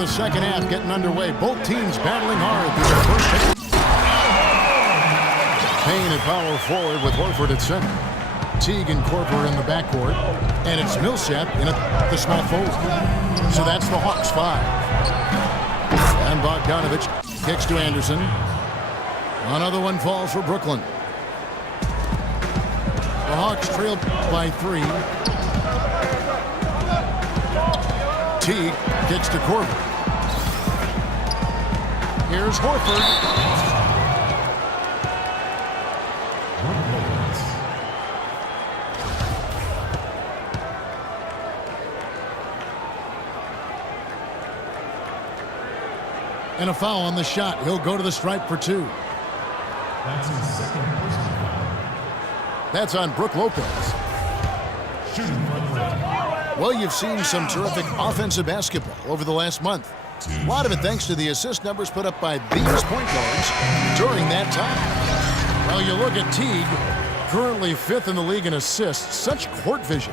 The second half getting underway. Both teams battling hard through their first hit. Payne at power forward with Horford at center. Teague and Korver in the backcourt. And it's Millsap in the small forward. So that's the Hawks 5. And Bogdanovich kicks to Anderson. Another one falls for Brooklyn. The Hawks trail by 3. Teague kicks to Korver. Here's Horford. And a foul on the shot. He'll go to the stripe for 2. That's his second personal foul. That's on Brook Lopez. Shooting foul. Well, you've seen some terrific offensive basketball over the last month. A lot of it thanks to the assist numbers put up by these point guards during that time. Well, you look at Teague, currently 5th in the league in assists. Such court vision.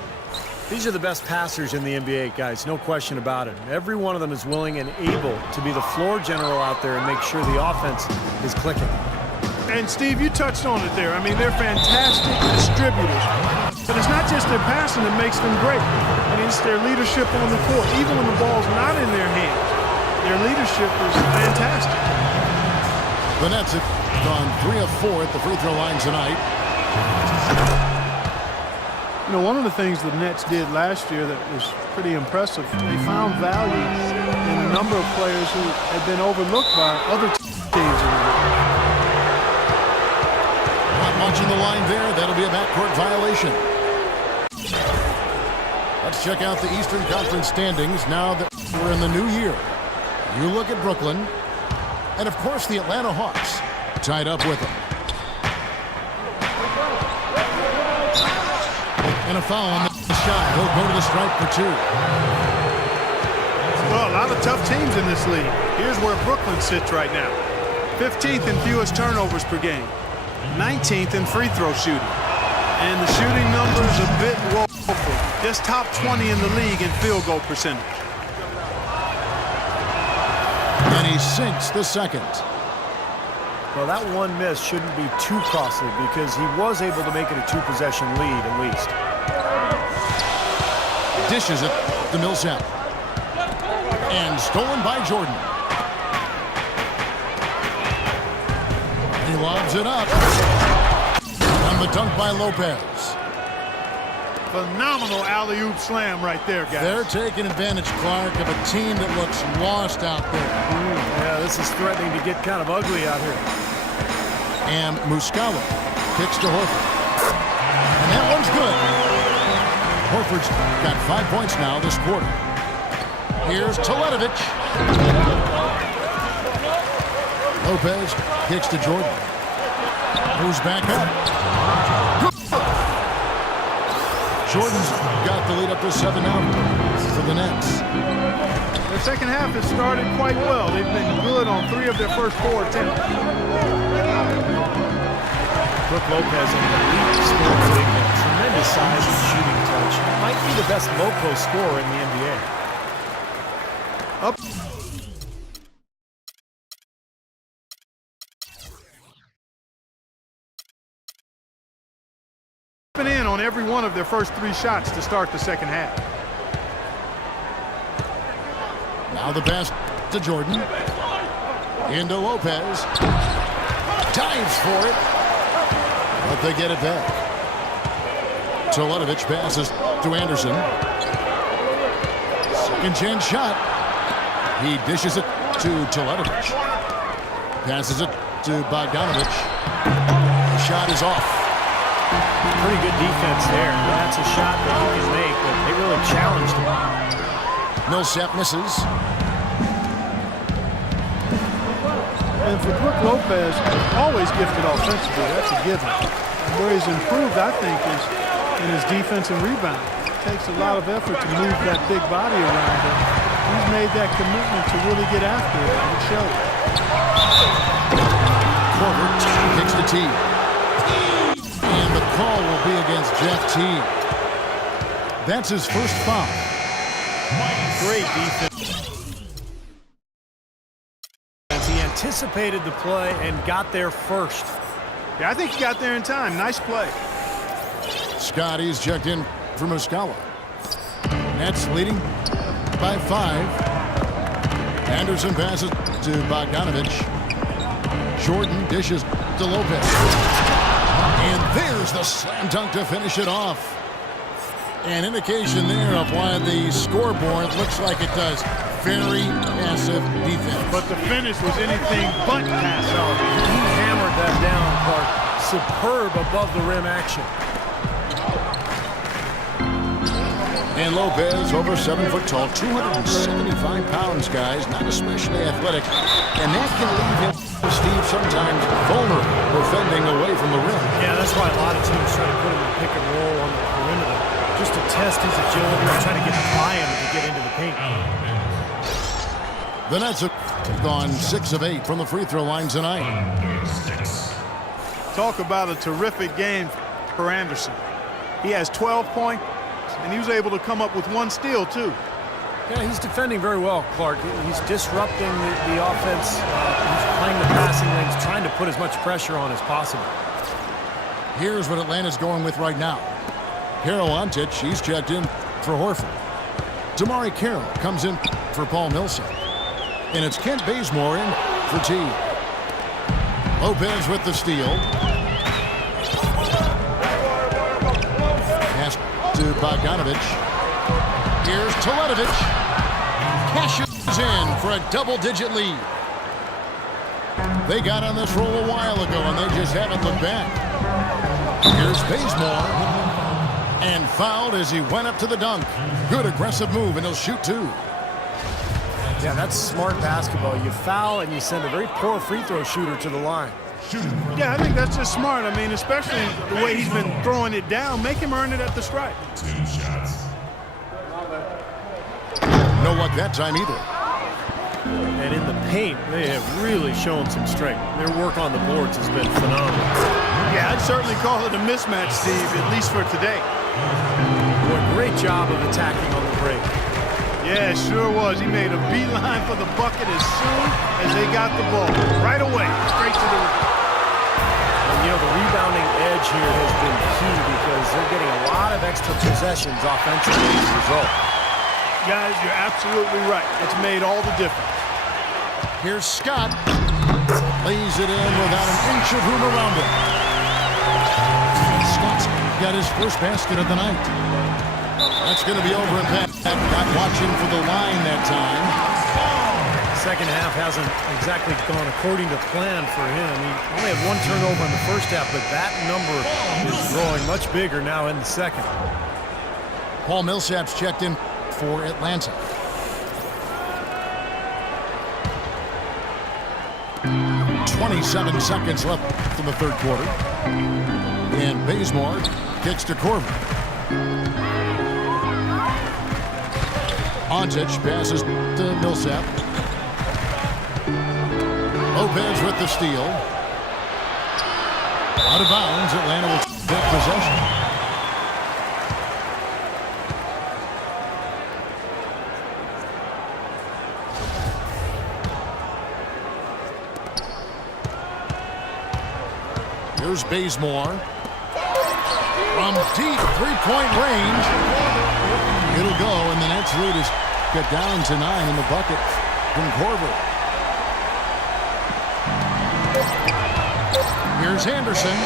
These are the best passers in the NBA, guys, no question about it. Every one of them is willing and able to be the floor general out there and make sure the offense is clicking. And, Steve, you touched on it there. I mean, they're fantastic distributors. But it's not just their passing that makes them great. I mean, it's their leadership on the court. Even when the ball's not in their hands, their leadership is fantastic. The Nets have gone 3 of 4 at the free throw line tonight. You know, one of the things the Nets did last year that was pretty impressive, they found value in a number of players who had been overlooked by other teams in the league. Not watching the line there. That'll be a backcourt violation. Let's check out the Eastern Conference standings now that we're in the new year. You look at Brooklyn, and of course the Atlanta Hawks tied up with them. And a foul on the shot. He'll go to the stripe for 2. Well, a lot of tough teams in this league. Here's where Brooklyn sits right now. 15th in fewest turnovers per game. 19th in free throw shooting. And the shooting number is a bit woeful. Just top 20 in the league in field goal percentage. And he sinks the second. Well, that one miss shouldn't be too costly because he was able to make it a 2-possession lead at least. Dishes it to Millsap. And stolen by Jordan. He lobs it up. And the dunk by Lopez. Phenomenal alley-oop slam right there, guys. They're taking advantage, Clark, of a team that looks lost out there. Yeah, this is threatening to get kind of ugly out here. And Muscala kicks to Horford. And that one's good. Horford's got 5 points now this quarter. Here's Teletovic. Lopez kicks to Jordan. Moves back up. Jordan's got the lead up to 7 now for the Nets. The second half has started quite well. They've been good on 3 of their first 4 attempts. Brook Lopez, an elite scorer, big man, tremendous size and shooting touch. Might be the best low-post scorer in the NBA. Up. In on every one of their first 3 shots to start the second half. Now the pass to Jordan. Into Lopez. Dives for it. But they get it back. Teletovic passes to Anderson. Second chance shot. He dishes it to Teletovic. Passes it to Bogdanovich. The shot is off. Pretty good defense there. That's a shot that he can make, but they really challenged him. Millsap misses. And for Brook Lopez, always gifted offensively. That's a given. And where he's improved, I think, is in his defense and rebound. It takes a lot of effort to move that big body around, but he's made that commitment to really get after it, and it shows. Korver kicks the tee. And the call will be against Jeff Teague. That's his first foul. Great defense. anticipated the play and got there first. Yeah, I think he got there in time. Nice play. Scotty's checked in for Muscala. Nets leading by 5. Anderson passes to Bogdanovich. Jordan dishes to Lopez. And there's the slam dunk to finish it off. An indication there of why the scoreboard looks like it does. Very passive defense. But the finish was anything but passive. He hammered that down, Clark. Superb above the rim action. And Lopez, over 7 foot tall, 275 pounds, guys, not especially athletic. And that can leave him, Steve, sometimes vulnerable, defending away from the rim. Yeah, that's why a lot of teams try to put him in pick and roll on the perimeter, just to test his agility and try to get by him to get into the paint. Alabama. The Nets have gone 6 of 8 from the free throw line tonight. Under 6. Talk about a terrific game for Anderson. He has 12 points, and he was able to come up with 1 steal, too. Yeah, he's defending very well, Clark. He's disrupting the offense. He's playing the passing lanes, trying to put as much pressure on as possible. Here's what Atlanta's going with right now. Carroll Ontic, he's checked in for Horford. Damari Carroll comes in for Paul Millsap. And it's Kent Bazemore in for T. Lopez with the steal. Pass to Bogdanovich. Here's Teletovic. Cashes in for a double-digit lead. They got on this roll a while ago, and they just haven't looked back. Here's Bazemore. And fouled as he went up to the dunk. Good aggressive move, and he'll shoot 2. Yeah, that's smart basketball. You foul and you send a very poor free throw shooter to the line. Yeah, I think that's just smart. I mean, especially the way he's been throwing it down. Make him earn it at the stripe. 2 shots. No luck that time either. And in the paint, they have really shown some strength. Their work on the boards has been phenomenal. Yeah, I'd certainly call it a mismatch, Steve, at least for today. Boy, great job of attacking on the break. Yeah, it sure was. He made a beeline for the bucket as soon as they got the ball. Right away, straight to the rim. And, you know, the rebounding edge here has been key because they're getting a lot of extra possessions offensively as a result. Guys, you're absolutely right. It's made all the difference. Here's Scott. Lays it in without an inch of room around him. Scott's got his first basket of the night. That's going to be over and Pat not watching for the line that time. Second half hasn't exactly gone according to plan for him. He only had 1 turnover in the first half, but that number is growing much bigger now in the second. Paul Millsap's checked in for Atlanta. .27 seconds left in the third quarter. And Bazemore kicks to Corbin. Ontic passes to Millsap. Lopez with the steal. Out of bounds, Atlanta will take possession. Here's Bazemore. From deep three-point range. It'll go, and the Nets lead is cut down to 9 in the bucket from Korver. Here's Anderson.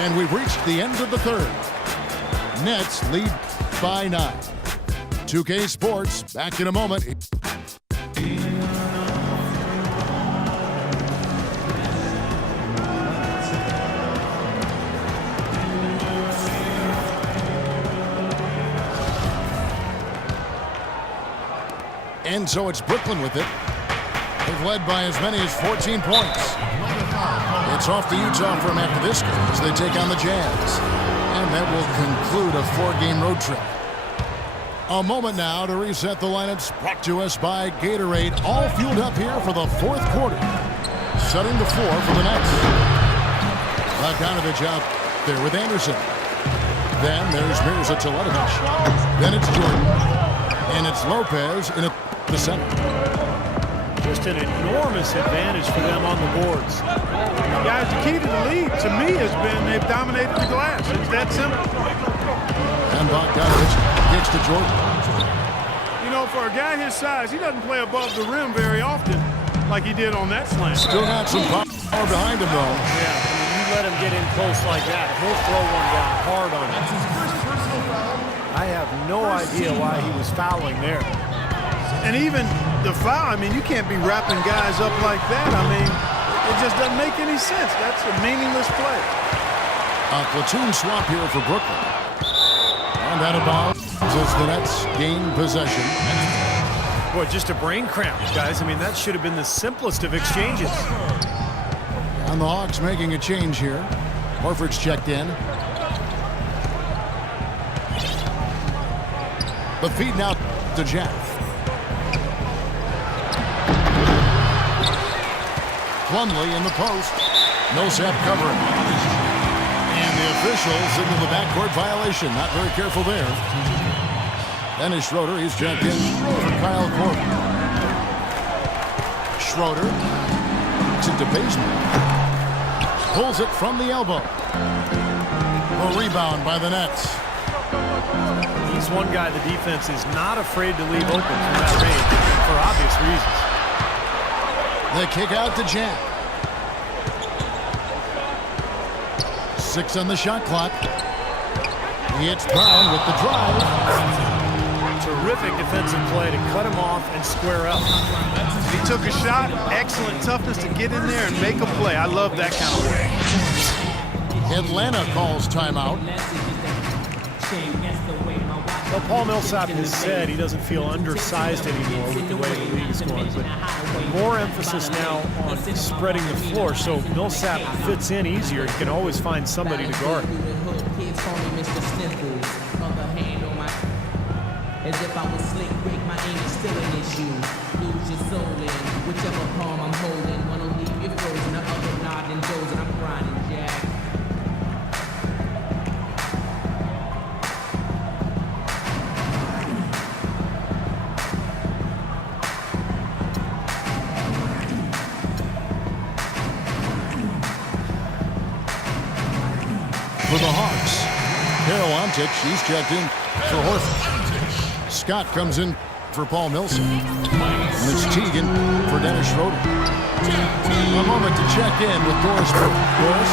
And we've reached the end of the third. Nets lead by 9. 2K Sports, back in a moment. And so it's Brooklyn with it. They've led by as many as 14 points. It's off to Utah from after this game as they take on the Jazz. And that will conclude a 4-game road trip. A moment now to reset the lineups brought to us by Gatorade. All fueled up here for the fourth quarter. Setting the floor for the Nets. Bogdanovich out there with Anderson. Then there's Mirza Teletovic. Then it's Jordan. And it's Lopez in the the center. Just an enormous advantage for them on the boards. Guys, the key to the lead, to me, has been they've dominated the glass. It's that simple. And Bogdanovich kicks to Jordan. You know, for a guy his size, he doesn't play above the rim very often like he did on that slam. Still got some power behind him, though. Yeah, I mean, you let him get in close like that, he'll throw one down hard on him. I have no idea why he was fouling there. And even the foul, I mean, you can't be wrapping guys up like that. I mean, it just doesn't make any sense. That's a meaningless play. A platoon swap here for Brooklyn. And out of bounds as the Nets gain possession. Boy, just a brain cramp, guys. I mean, that should have been the simplest of exchanges. And the Hawks making a change here. Horford's checked in. The feed now to Jack. Plumlee in the post. Millsap covering. And the officials signal the backcourt violation. Not very careful there. Dennis Schroeder, he's checked in for Kyle Korver. Schroeder gets it to Bazemore. Pulls it from the elbow. A rebound by the Nets. He's one guy the defense is not afraid to leave open from that range for obvious reasons. The kick out to Jack. 6 on the shot clock. It's Brown with the drive. Terrific defensive play to cut him off and square up. He took a shot, excellent toughness to get in there and make a play. I love that kind of work. Atlanta calls timeout. Well, Paul Millsap has said he doesn't feel undersized anymore with the way the league is going, but more emphasis now on spreading the floor, so Millsap fits in easier. He can always find somebody to guard. As if I was slick Rick, my aim is still an issue. Lose your soul in whichever palm I'm holding. Wanna leave you frozen, the other nodding Joes, and I'm grinding Jack. For the Hawks, Karawantic, she's checked in for Horford. Scott comes in for Paul Millsap. And it's Teagan for Dennis Schroeder. A moment to check in with Doris Burke. Doris?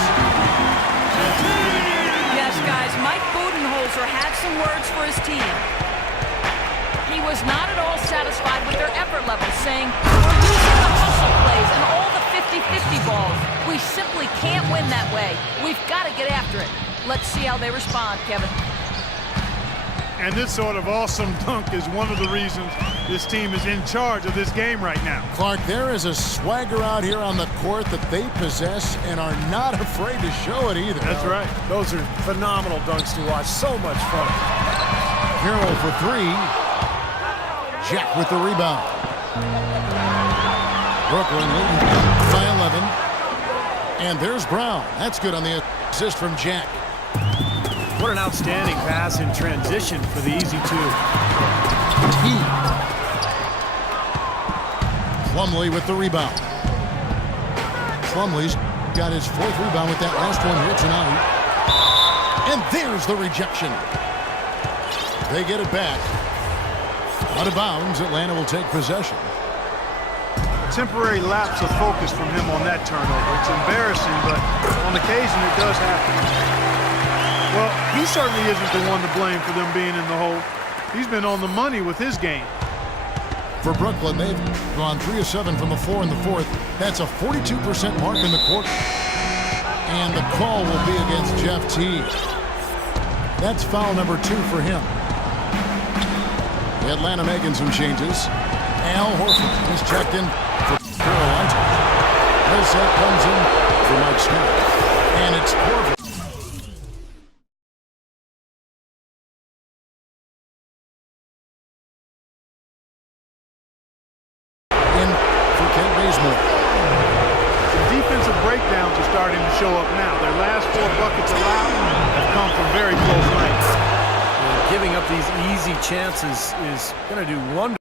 Yes, guys, Mike Budenholzer had some words for his team. He was not at all satisfied with their effort level, saying, we're losing the hustle plays and all the 50-50 balls. We simply can't win that way. We've got to get after it. Let's see how they respond, Kevin. And this sort of awesome dunk is one of the reasons this team is in charge of this game right now. Clark, there is a swagger out here on the court that they possess and are not afraid to show it either. That's right. Those are phenomenal dunks to watch. So much fun. Carroll for 3. Jack with the rebound. Brooklyn leading by 11. And there's Brown. That's good on the assist from Jack. What an outstanding pass in transition for the easy two. Plumlee with the rebound. Plumlee's got his 4th rebound with that last one here tonight. And there's the rejection. They get it back. Out of bounds, Atlanta will take possession. Temporary lapse of focus from him on that turnover. It's embarrassing, but on occasion it does happen. Well, he certainly isn't the one to blame for them being in the hole. He's been on the money with his game. For Brooklyn, they've gone 3 of 7 from the floor in the 4th. That's a 42% mark in the quarter. And the call will be against Jeff Teague. That's foul number 2 for him. Atlanta making some changes. Al Horford is checked in for Carolina. Millsap comes in for Mike Scott. And it's Horford. Defensive breakdowns are starting to show up now. Their last 4 buckets allowed have come from very close range. Giving up these easy chances is going to do wonders.